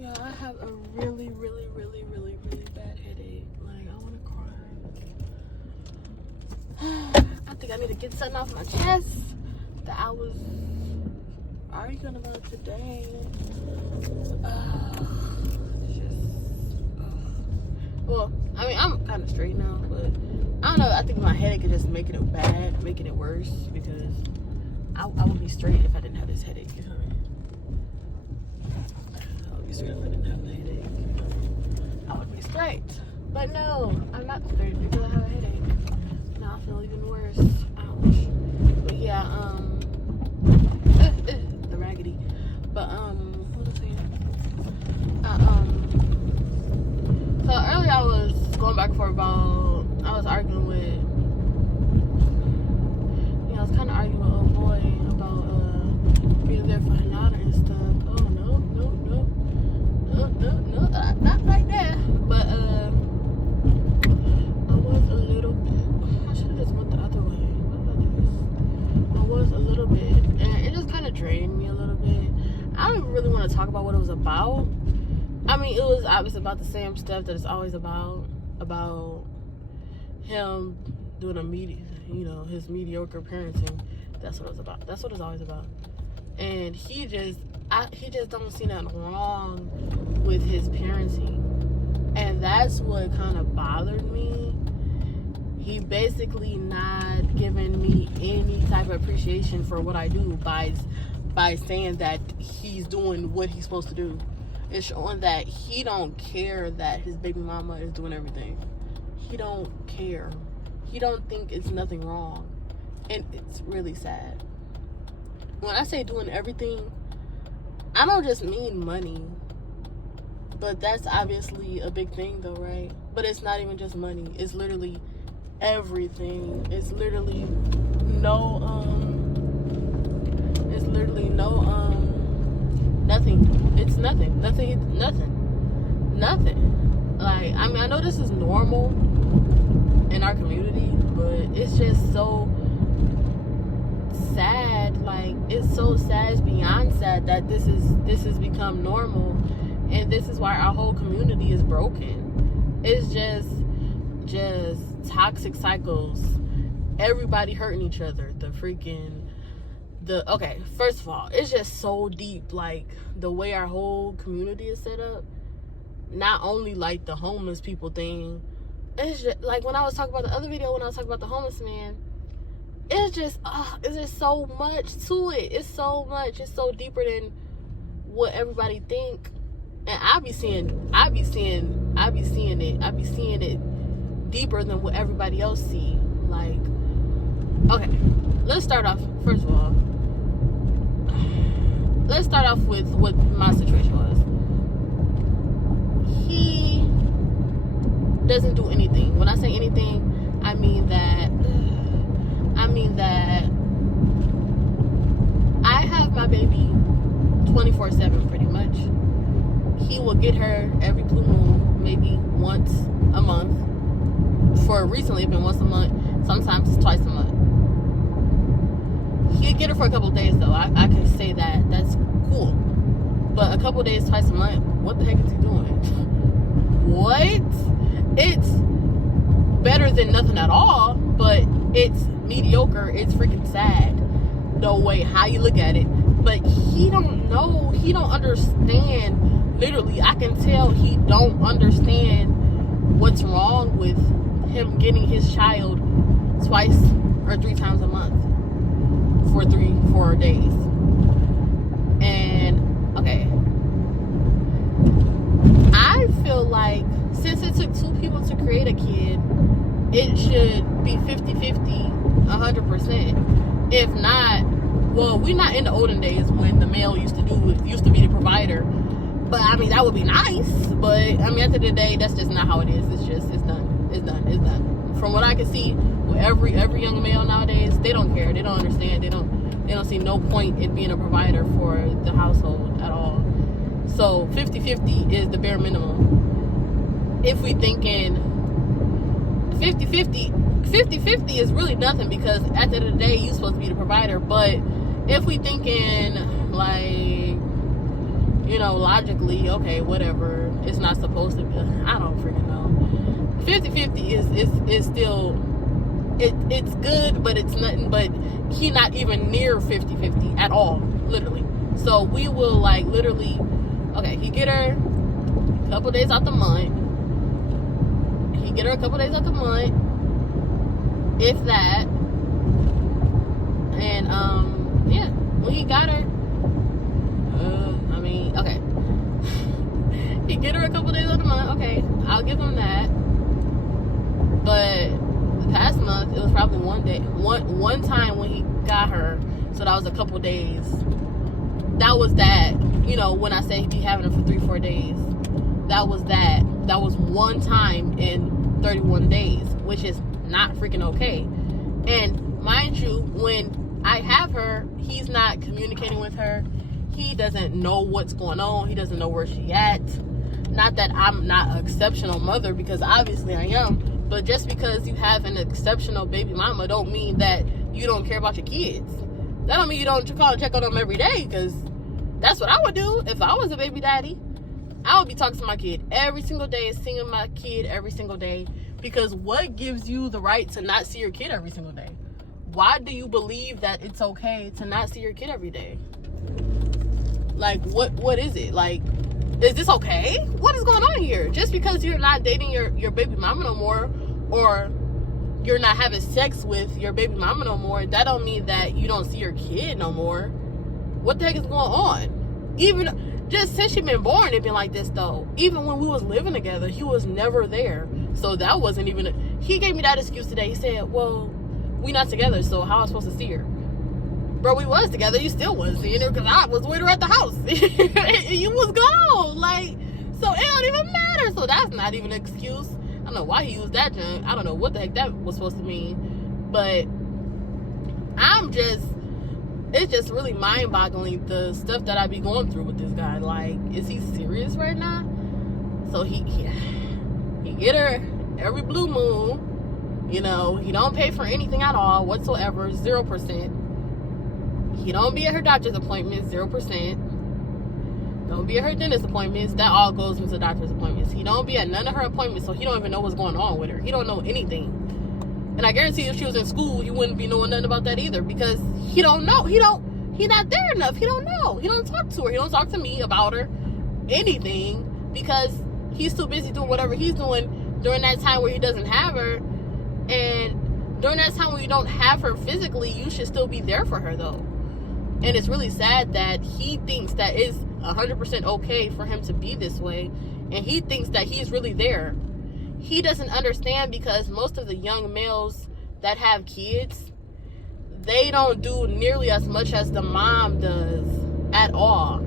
Yeah, I have a really, really, really, really, really bad headache. Like, I want to cry. I think I need to get something off my chest that I was arguing about today. Well, I mean, I'm kind of straight now, but I don't know. I think my headache is just making it bad, making it worse, because I would be straight if I didn't have this headache. You know what I mean? I would be straight if I didn't have the headache. I would be straight. But no, I'm not straight because I have a headache. Now I feel even worse. Ouch. But yeah, the raggedy. But what was I saying? So earlier I was going back and forth about, I was arguing with, I was kind of arguing with old boy about being there for Hinata and stuff. Oh no, not like that. But I was a little bit, I should have just went the other way. What did I do this? I was a little bit, and it just kind of drained me a little bit. I don't really want to talk about what it was about. I mean, it was obviously about the same stuff that it's always about him doing his mediocre parenting. That's what it's about. That's what it's always about. And he just don't see nothing wrong with his parenting, and that's what kind of bothered me. He basically not giving me any type of appreciation for what I do by saying that he's doing what he's supposed to do. It's showing that he don't care that his baby mama is doing everything. He don't care. He don't think it's nothing wrong. And it's really sad. When I say doing everything, I don't just mean money. But that's obviously a big thing though, right? But it's not even just money. It's literally everything. It's literally nothing. It's nothing. Nothing. Like, I mean, I know this is normal in our community, but it's just so sad. Like, it's so sad, it's beyond sad that this has become normal, and this is why our whole community is broken. It's just toxic cycles. Everybody hurting each other. Okay, first of all, it's just so deep, like the way our whole community is set up. Not only like the homeless people thing, it's just like when I was talking about the other video, when I was talking about the homeless man, it's just so much to it. It's so much. It's so deeper than what everybody think. And I be seeing it deeper than what everybody else see. Like, okay, let's start off. First of all, let's start off with what my situation was. He doesn't do anything. When I say anything, I mean that I have my baby 24/7 pretty much. He will get her every blue moon, maybe once a month. For recently, it's been once a month. Sometimes it's twice a month. He'll get her for a couple of days though. I can say that's cool. But a couple of days, twice a month, what the heck is he doing? What? It's better than nothing at all, but it's mediocre. It's freaking sad the way how you look at it. But he don't know. He don't understand. Literally, I can tell he don't understand what's wrong with him getting his child twice or 3 times a month for 4 days. And okay, I feel like since it took 2 people to create a kid, it should be 50-50, 100%. If not, well, we're not in the olden days when the male used to be the provider. But I mean, that would be nice. But I mean, at the end of the day, that's just not how it is. It's done. From what I can see, with every young male nowadays, they don't care. They don't understand. They don't see no point in being a provider for the household at all. So 50-50 is the bare minimum. If we thinking 50-50 is really nothing, because at the end of the day, you're supposed to be the provider. But if we thinking like logically, okay, whatever. It's not supposed to be. I don't freaking know. 50-50 is still, it's good, but it's nothing, but he not even near 50-50 at all, literally. So we will, like, literally, okay, he get her a couple days out the month. He get her a couple days out the month, if that. And, yeah, when he got her, okay. He get her a couple days out the month, okay, I'll give him that. But the past month, it was probably one time when he got her, so that was a couple days. That was that, when I say he'd be having her for 3-4 days. That was that. That was one time in 31 days, which is not freaking okay. And mind you, when I have her, he's not communicating with her. He doesn't know what's going on. He doesn't know where she at. Not that I'm not an exceptional mother, because obviously I am. But just because you have an exceptional baby mama don't mean that you don't care about your kids. That don't mean you don't call and check on them every day, because that's what I would do if I was a baby daddy. I would be talking to my kid every single day, seeing my kid every single day. Because what gives you the right to not see your kid every single day? Why do you believe that it's okay to not see your kid every day? Like, what is it? Like, is this okay? What is going on here? Just because you're not dating your baby mama no more, or you're not having sex with your baby mama no more, that don't mean that you don't see your kid no more. What the heck is going on? Even just since she been born, it been like this though. Even when we was living together, he was never there. So that wasn't even he gave me that excuse today. He said, well, we not together, so how am I supposed to see her? Bro, we was together. You still wasn't seeing her, because I was with her at the house. You was gone. Like, so it don't even matter. So that's not even an excuse. I don't know why he used that junk. I don't know what the heck that was supposed to mean. But it's just really mind-boggling, the stuff that I be going through with this guy. Like, is he serious right now? So he get her every blue moon. He don't pay for anything at all whatsoever. 0%. He don't be at her doctor's appointments, 0%. Don't be at her dentist appointments. That all goes into doctor's appointments. He don't be at none of her appointments, so he don't even know what's going on with her. He don't know anything. And I guarantee if she was in school, he wouldn't be knowing nothing about that either, because he don't know. He not there enough. He don't know. He don't talk to her. He don't talk to me about her, anything, because he's too busy doing whatever he's doing during that time where he doesn't have her. And during that time when you don't have her physically, you should still be there for her though. And it's really sad that he thinks that it's 100% okay for him to be this way. And he thinks that he's really there. He doesn't understand, because most of the young males that have kids, they don't do nearly as much as the mom does at all.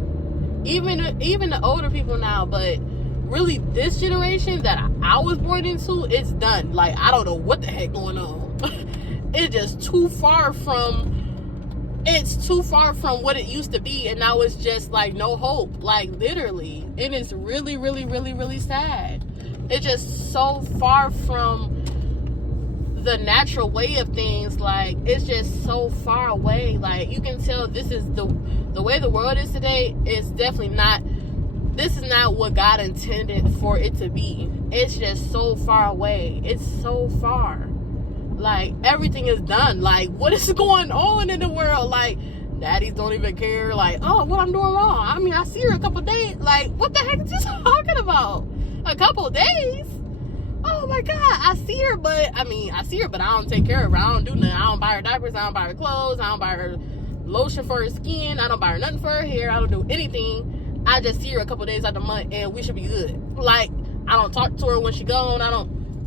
Even the older people now, but really this generation that I was born into, it's done. Like, I don't know what the heck going on. It's just too far from what it used to be, and now it's just like no hope, like literally. And it's really, really, really, really sad. It's just so far from the natural way of things. Like, it's just so far away. Like, you can tell this is the way the world is today. It's definitely not, this is not what God intended for it to be. It's just so far away. It's so far. Like, everything is done. Like, what is going on in the world? Like, daddies don't even care. Like, oh, what I'm doing wrong? I mean, I see her a couple days. Like, what the heck is you talking about? A couple days? Oh my God, I see her, but I don't take care of her. I don't do nothing. I don't buy her diapers. I don't buy her clothes. I don't buy her lotion for her skin. I don't buy her nothing for her hair. I don't do anything. I just see her a couple days out the month, and we should be good. Like, I don't talk to her when she gone.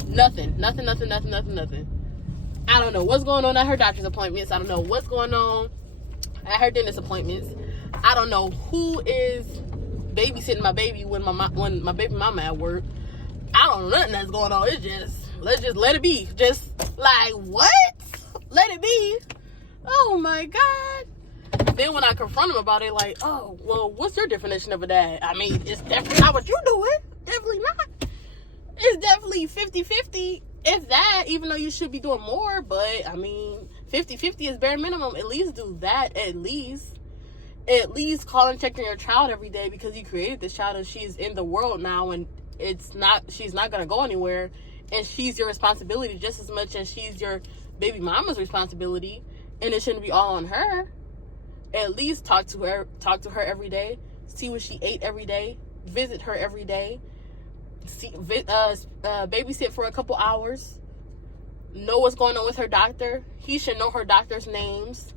Nothing. I don't know what's going on at her doctor's appointments. I don't know what's going on at her dentist appointments. I don't know who is babysitting my baby when my baby mama at work. I don't know nothing that's going on. It's just, let's just let it be. Just like, what? Let it be. Oh my God. Then when I confront him about it, like, oh, well, what's your definition of a dad? I mean, it's definitely not what you doing. Definitely not. It's definitely 50-50. If that, even though you should be doing more, but I mean, 50-50 is bare minimum. At least do that, at least. at least call and check on your child every day, because you created this child and she's in the world now, and she's not going to go anywhere, and she's your responsibility just as much as she's your baby mama's responsibility, and it shouldn't be all on her. At least talk to her every day, see what she ate every day, visit her every day, babysit for a couple hours, know what's going on with her doctor. He should know her doctor's names.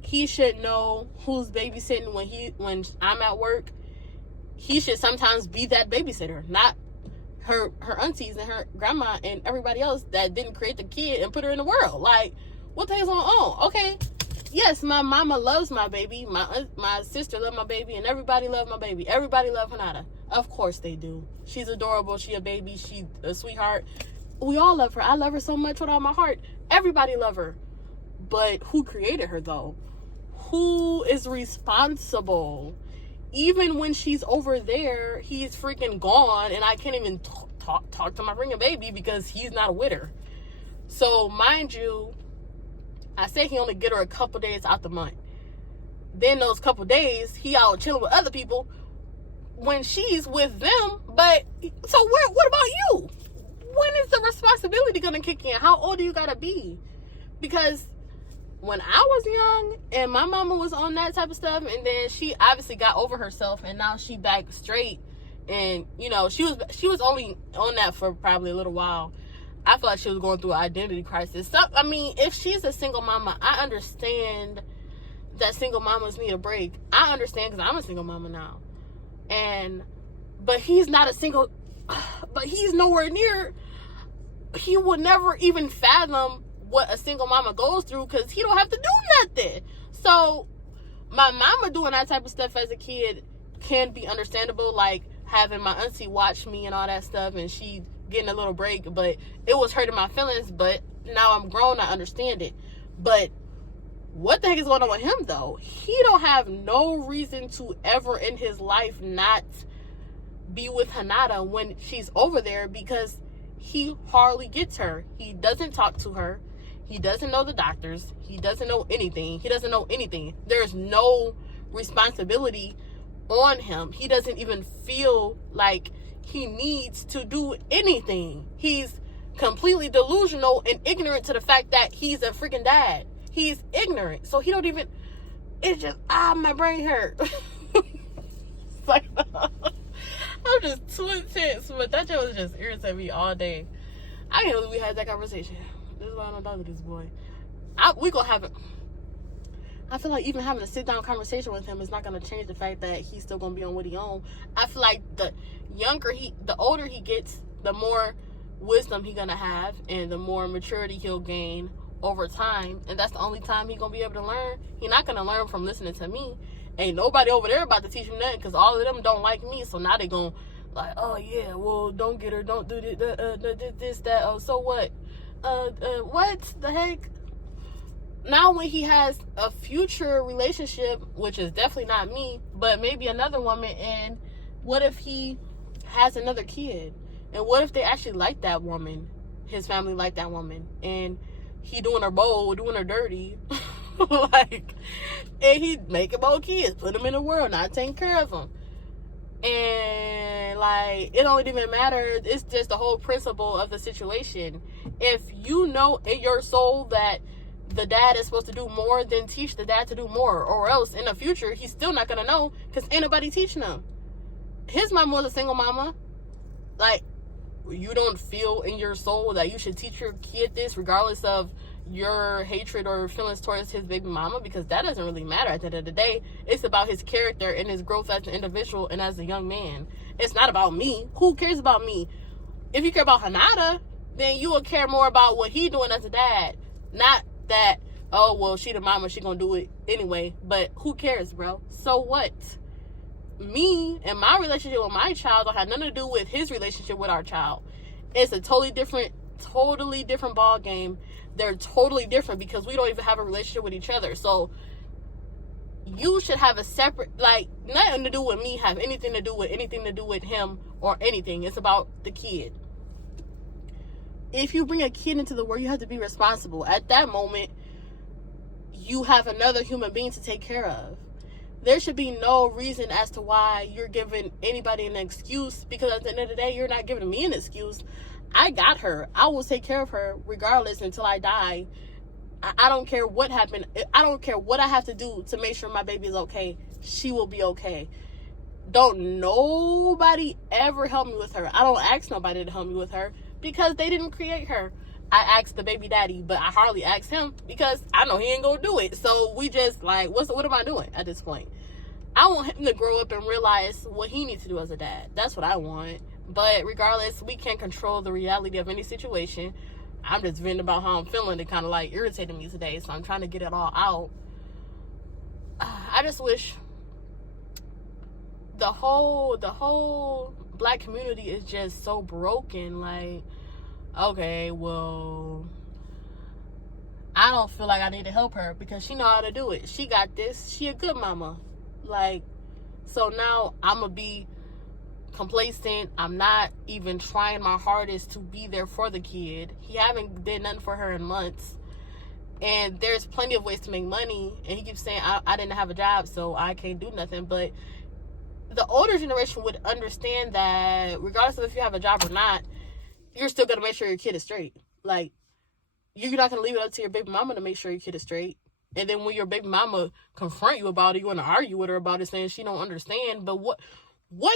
He should know who's babysitting when I'm at work. He should sometimes be that babysitter, not her aunties and her grandma and everybody else that didn't create the kid and put her in the world. Like, what the hell's going on? Okay, yes, my mama loves my baby, my sister loves my baby, and everybody loves my baby. Everybody loves Hanada. Of course they do. She's adorable. She a baby. She a sweetheart. We all love her. I love her so much with all my heart. Everybody love her. But who created her, though? Who is responsible? Even when she's over there, he's freaking gone, and I can't even talk to my freaking baby because he's not with her. So, mind you, I said he only get her a couple days out the month. Then those couple days, he out chilling with other people when she's with them. But, so what about you? When is the responsibility gonna kick in? How old do you gotta be? Because when I was young and my mama was on that type of stuff, and then she obviously got over herself and now she back straight, and you know, she was only on that for probably a little while. I feel like she was going through an identity crisis. So, I mean, if she's a single mama, I understand that single mamas need a break. I understand, because I'm a single mama now. But he's not a single, but he's nowhere near, he would never even fathom what a single mama goes through, because he don't have to do nothing. So my mama doing that type of stuff as a kid can be understandable, like having my auntie watch me and all that stuff, and she getting a little break, but it was hurting my feelings. But now I'm grown, I understand it. But what the heck is going on with him, though? He don't have no reason to ever in his life not be with Hanada when she's over there, because he hardly gets her. He doesn't talk to her. He doesn't know the doctors. He doesn't know anything. There's no responsibility on him. He doesn't even feel like he needs to do anything. He's completely delusional and ignorant to the fact that he's a freaking dad. He's ignorant. So he don't even, it's just, my brain hurt. It's like, I'm just too intense, but that just was just irritating me all day. I can't believe we had that conversation. This is why I don't talk to this boy. We gonna have it. I feel like even having a sit-down conversation with him is not gonna change the fact that he's still gonna be on what he on. I feel like the older he gets, the more wisdom he gonna have, and the more maturity he'll gain over time. And that's the only time he gonna be able to learn. He not gonna learn from listening to me. Ain't nobody over there about to teach him nothing, because all of them don't like me. So now they gonna like, oh yeah, well, don't get her, don't do this, that. Oh, so what? What the heck? Now when he has a future relationship, which is definitely not me, but maybe another woman, and what if he has another kid? And what if they actually like that woman? His family like that woman, and he doing her bold, doing her dirty, like, and he making more kids, put them in the world, not taking care of them. And like, it don't even matter. It's just the whole principle of the situation. If you know in your soul that the dad is supposed to do more, then teach the dad to do more, or else in the future he's still not gonna know, because ain't nobody teaching him. His mama was a single mama. Like, you don't feel in your soul that you should teach your kid this, regardless of your hatred or feelings towards his baby mama, because that doesn't really matter at the end of the day. It's about his character and his growth as an individual and as a young man. It's not about me. Who cares about me? If you care about Hanada, then you will care more about what he doing as a dad. Not that, oh, well, she the mama, she gonna do it anyway. But who cares, bro? So what? Me and my relationship with my child don't have nothing to do with his relationship with our child. It's a totally different ball game. They're totally different, because we don't even have a relationship with each other. So you should have a separate, like, nothing to do with me have anything to do with him or anything. It's about the kid. If you bring a kid into the world, you have to be responsible. At that moment, you have another human being to take care of. There should be no reason as to why you're giving anybody an excuse, because at the end of the day, you're not giving me an excuse. I got her. I will take care of her regardless until I die. I don't care what happened. I don't care what I have to do to make sure my baby is okay. She will be okay. Don't nobody ever help me with her. I don't ask nobody to help me with her because they didn't create her. I asked the baby daddy, but I hardly asked him because I know he ain't gonna do it. So we just like, what am I doing at this point? I want him to grow up and realize what he needs to do as a dad. That's what I want. But regardless, we can't control the reality of any situation. I'm just venting about how I'm feeling. It kind of like irritated me today, so I'm trying to get it all out. I just wish the whole black community is just so broken. Like, okay, well, I don't feel like I need to help her because she know how to do it. She got this. She a good mama. Like, so now I'm gonna be complacent. I'm not even trying my hardest to be there for the kid. He haven't did nothing for her in months, and there's plenty of ways to make money, and he keeps saying I didn't have a job, so I can't do nothing. But the older generation would understand that regardless of if you have a job or not, you're still gonna make sure your kid is straight. Like, you're not gonna leave it up to your baby mama to make sure your kid is straight. And then when your baby mama confront you about it, you want to argue with her about it, saying she don't understand. But what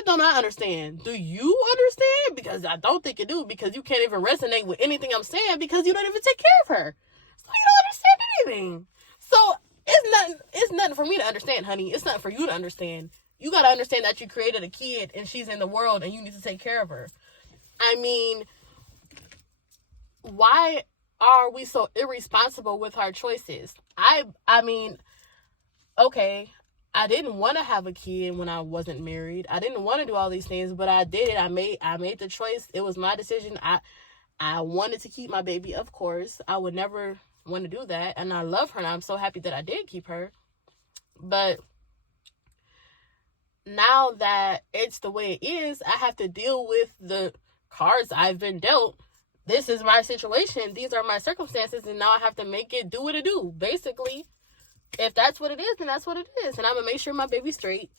don't I understand? Do you understand? Because I don't think you do, because you can't even resonate with anything I'm saying because you don't even take care of her. So you don't understand anything. So it's nothing for me to understand, honey. It's nothing for you to understand. You got to understand that you created a kid and she's in the world and you need to take care of her. I mean, why are we so irresponsible with our choices? I mean, okay, I didn't want to have a kid when I wasn't married. I didn't want to do all these things, but I did it. I made the choice. It was my decision. I wanted to keep my baby, of course. I would never want to do that, and I love her, and I'm so happy that I did keep her. But now that it's the way it is, I have to deal with the cards I've been dealt. This is my situation. These are my circumstances, and now I have to make it do what it do, basically. If that's what it is, then that's what it is. And I'm going to make sure my baby's straight,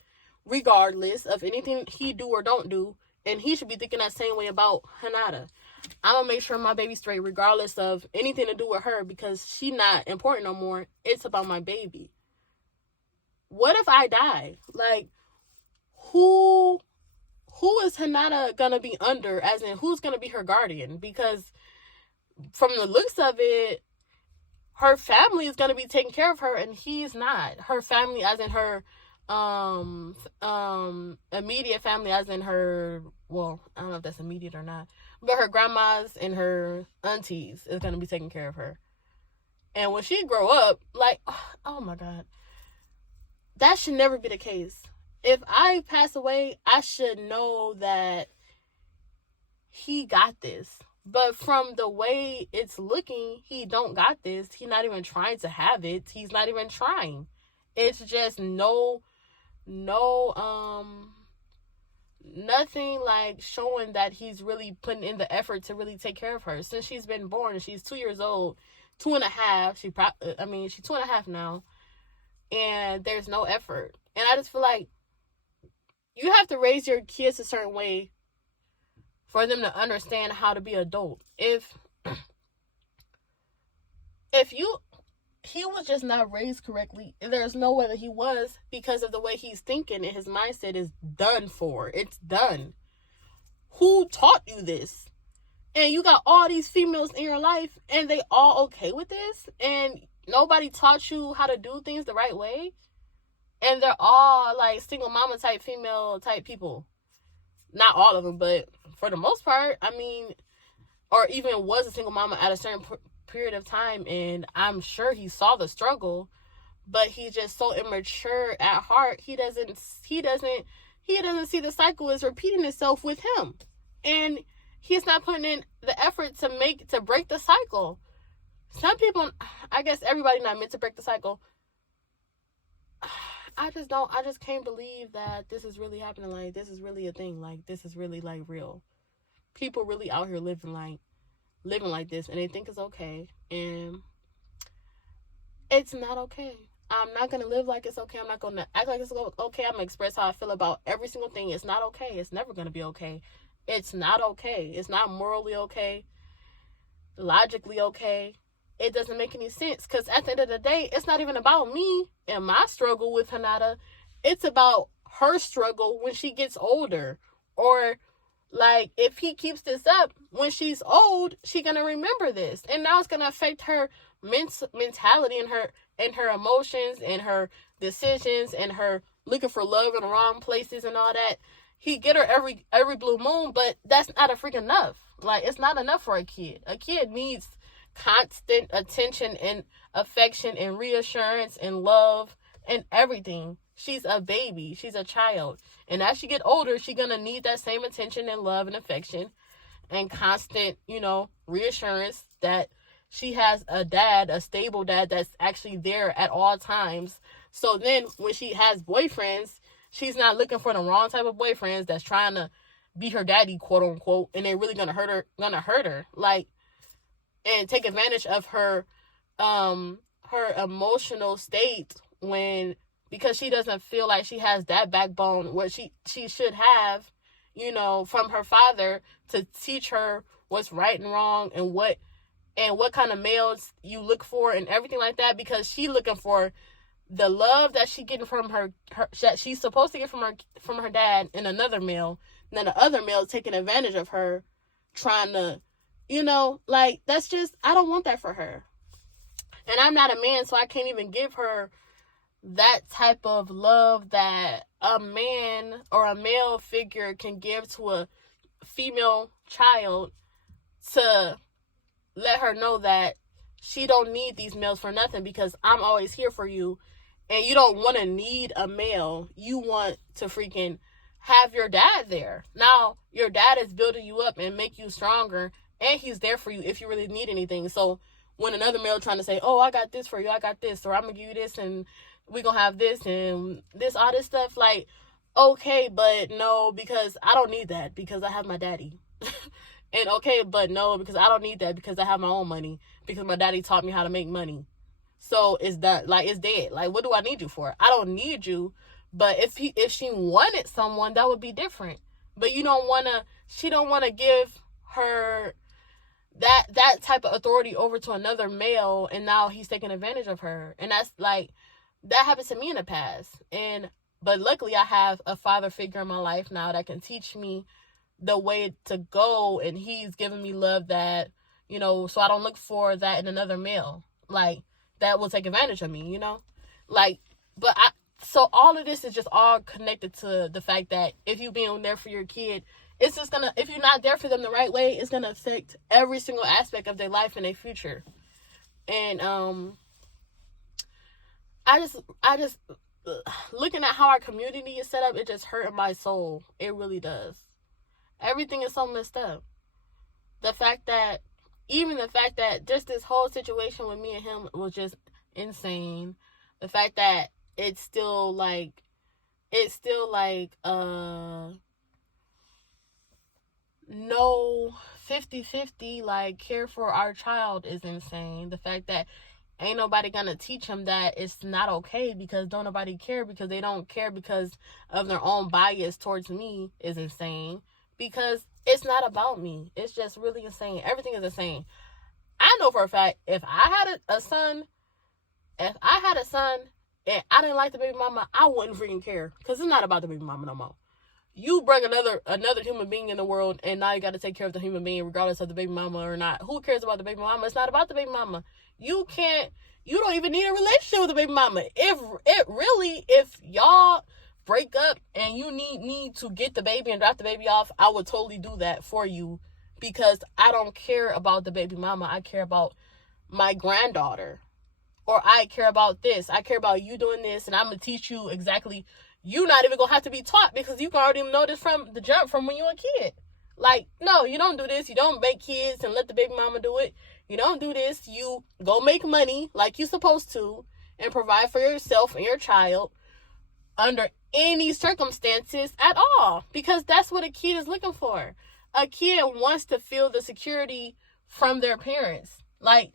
regardless of anything he do or don't do. And he should be thinking that same way about Hanada. I'm going to make sure my baby's straight, regardless of anything to do with her, because she's not important no more. It's about my baby. What if I die? Like, who is Hanada going to be under? As in, who's going to be her guardian? Because from the looks of it, her family is going to be taking care of her, and he's not. Her family, as in her immediate family, as in her, well, I don't know if that's immediate or not, but her grandmas and her aunties is going to be taking care of her. And when she grow up, like, oh my God, that should never be the case. If I pass away, I should know that he got this. But from the way it's looking, he don't got this. He's not even trying to have it. He's not even trying. It's just nothing like showing that he's really putting in the effort to really take care of her. Since she's been born, she's 2 years old, 2.5. She's 2.5 now, and there's no effort. And I just feel like you have to raise your kids a certain way for them to understand how to be adult. If he was just not raised correctly, there's no way that he was, because of the way he's thinking and his mindset is done for. It's done. Who taught you this? And you got all these females in your life and they all okay with this, and nobody taught you how to do things the right way, and they're all like single mama type female type people. Not all of them, but for the most part, I mean, or even was a single mama at a certain period of time, and I'm sure he saw the struggle, but he's just so immature at heart. He doesn't see the cycle is repeating itself with him, and he's not putting in the effort to break the cycle. Some people, I guess everybody not meant to break the cycle. I just can't believe that this is really happening. Like, this is really a thing. Like, this is really, like, real. People really out here living like this, and they think it's okay, and it's not okay. I'm not going to live like it's okay. I'm not going to act like it's okay. I'm going to express how I feel about every single thing. It's not okay. It's never going to be okay. It's not okay. It's not morally okay, logically okay. It doesn't make any sense, because at the end of the day, it's not even about me and my struggle with Hinata. It's about her struggle when she gets older. Or, like, if he keeps this up, when she's old, she's going to remember this. And now it's going to affect her mentality and her emotions and her decisions and her looking for love in the wrong places and all that. He get her every blue moon, but that's not a freaking enough. Like, it's not enough for a kid. A kid needs constant attention and affection and reassurance and love and everything. She's a baby. She's a child. And as she get older, she's going to need that same attention and love and affection and constant, reassurance that she has a dad, a stable dad that's actually there at all times. So then when she has boyfriends, she's not looking for the wrong type of boyfriends that's trying to be her daddy, quote unquote, and they're really gonna hurt her. Like, and take advantage of her emotional state because she doesn't feel like she has that backbone what she should have, from her father to teach her what's right and wrong and what kind of males you look for and everything like that, because she looking for the love that she getting from her that she's supposed to get from her dad and another male, and then the other male taking advantage of her, trying to, like, that's just, I don't want that for her. And I'm not a man, so I can't even give her that type of love that a man or a male figure can give to a female child, to let her know that she don't need these males for nothing, because I'm always here for you. And you don't want to need a male. You want to freaking have your dad there. Now, your dad is building you up and make you stronger, and he's there for you if you really need anything. So when another male trying to say, oh, I got this for you, I got this, or I'm going to give you this, and we're going to have this, and this, all this stuff, like, okay, but no, because I don't need that, because I have my daddy. And okay, but no, because I don't need that, because I have my own money, because my daddy taught me how to make money. So it's done. Like, it's dead. Like, what do I need you for? I don't need you. But if she wanted someone, that would be different. But she don't want to give her that type of authority over to another male, and now he's taking advantage of her. And that's, like, that happened to me in the past. But luckily I have a father figure in my life now that can teach me the way to go, and he's giving me love that, so I don't look for that in another male, like, that will take advantage of me, like, so all of this is just all connected to the fact that if you being there for your kid, it's just gonna, if you're not there for them the right way, it's gonna affect every single aspect of their life and their future. And I just looking at how our community is set up, it just hurting my soul. It really does. Everything is so messed up. The fact that just this whole situation with me and him was just insane. The fact that it's still like no 50-50 like care for our child is insane. The fact that ain't nobody gonna teach him that it's not okay, because don't nobody care, because they don't care because of their own bias towards me, is insane. Because it's not about me. It's just really insane. Everything is insane. I know for a fact, if I had a son and I didn't like the baby mama, I wouldn't freaking care. Because it's not about the baby mama no more. You bring another human being in the world, and now you got to take care of the human being regardless of the baby mama or not. Who cares about the baby mama? It's not about the baby mama. You don't even need a relationship with the baby mama. If y'all break up and you need to get the baby and drop the baby off, I would totally do that for you, because I don't care about the baby mama. I care about my granddaughter, or I care about this. I care about you doing this, and I'm going to teach you exactly. You're not even going to have to be taught, because you can already know this from the jump, from when you were a kid. Like, no, you don't do this. You don't make kids and let the baby mama do it. You don't do this. You go make money like you're supposed to and provide for yourself and your child under any circumstances at all, because that's what a kid is looking for. A kid wants to feel the security from their parents. Like,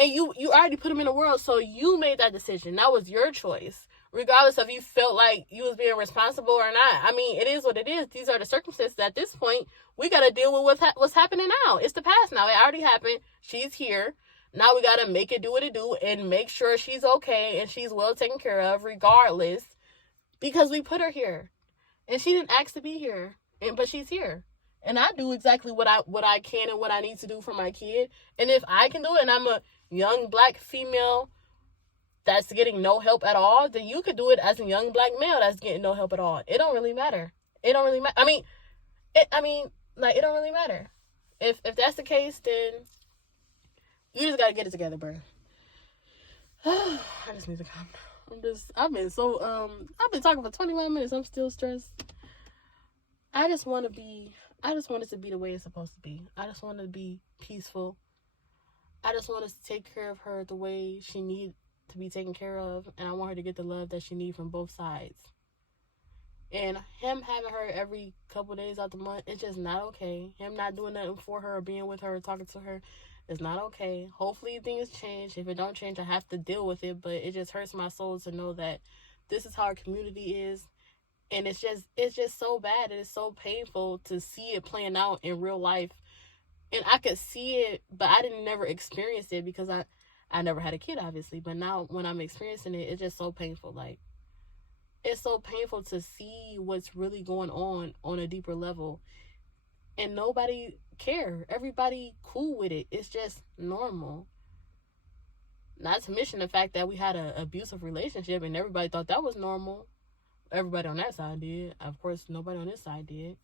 And you already put him in the world, so you made that decision. That was your choice. Regardless of you felt like you was being responsible or not. I mean, it is what it is. These are the circumstances. At this point, we got to deal with what's happening now. It's the past now. It already happened. She's here. Now we got to make it do what it do and make sure she's okay and she's well taken care of regardless, because we put her here. And she didn't ask to be here, but she's here. And I do exactly what I can and what I need to do for my kid. And if I can do it, and I'm a young black female that's getting no help at all, then you could do it as a young black male that's getting no help at all. It don't really matter. It don't really matter. It don't really matter. If that's the case, then you just gotta get it together, bro. I just need to calm down. I've been talking for 21 minutes. I'm still stressed. I just want it to be the way it's supposed to be. I just want it to be peaceful. I just want us to take care of her the way she needs to be taken care of, and I want her to get the love that she needs from both sides. And him having her every couple days out the month, it's just not okay. Him not doing nothing for her, or being with her, or talking to her, is not okay. Hopefully things change. If it don't change, I have to deal with it, but it just hurts my soul to know that this is how our community is. And it's just so bad. It is so painful to see it playing out in real life. And I could see it, but I didn't never experience it because I never had a kid, obviously. But now when I'm experiencing it, it's just so painful. Like, it's so painful to see what's really going on a deeper level. And nobody care. Everybody cool with it. It's just normal. Not to mention the fact that we had an abusive relationship and everybody thought that was normal. Everybody on that side did. Of course, nobody on this side did.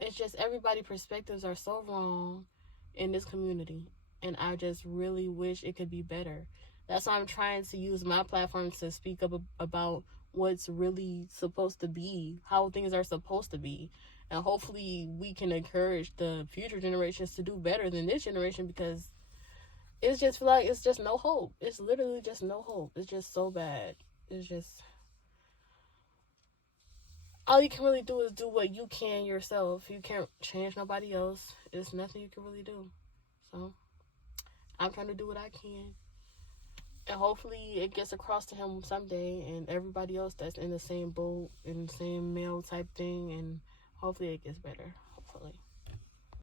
It's just everybody's perspectives are so wrong in this community. And I just really wish it could be better. That's why I'm trying to use my platform to speak up about what's really supposed to be, how things are supposed to be. And hopefully we can encourage the future generations to do better than this generation, because it's just feel like it's just no hope. It's literally just no hope. It's just so bad. It's just... all you can really do is do what you can yourself. You can't change nobody else. There's nothing you can really do. So, I'm trying to do what I can. And hopefully it gets across to him someday, and everybody else that's in the same boat, in the same male type thing, and hopefully it gets better. Hopefully.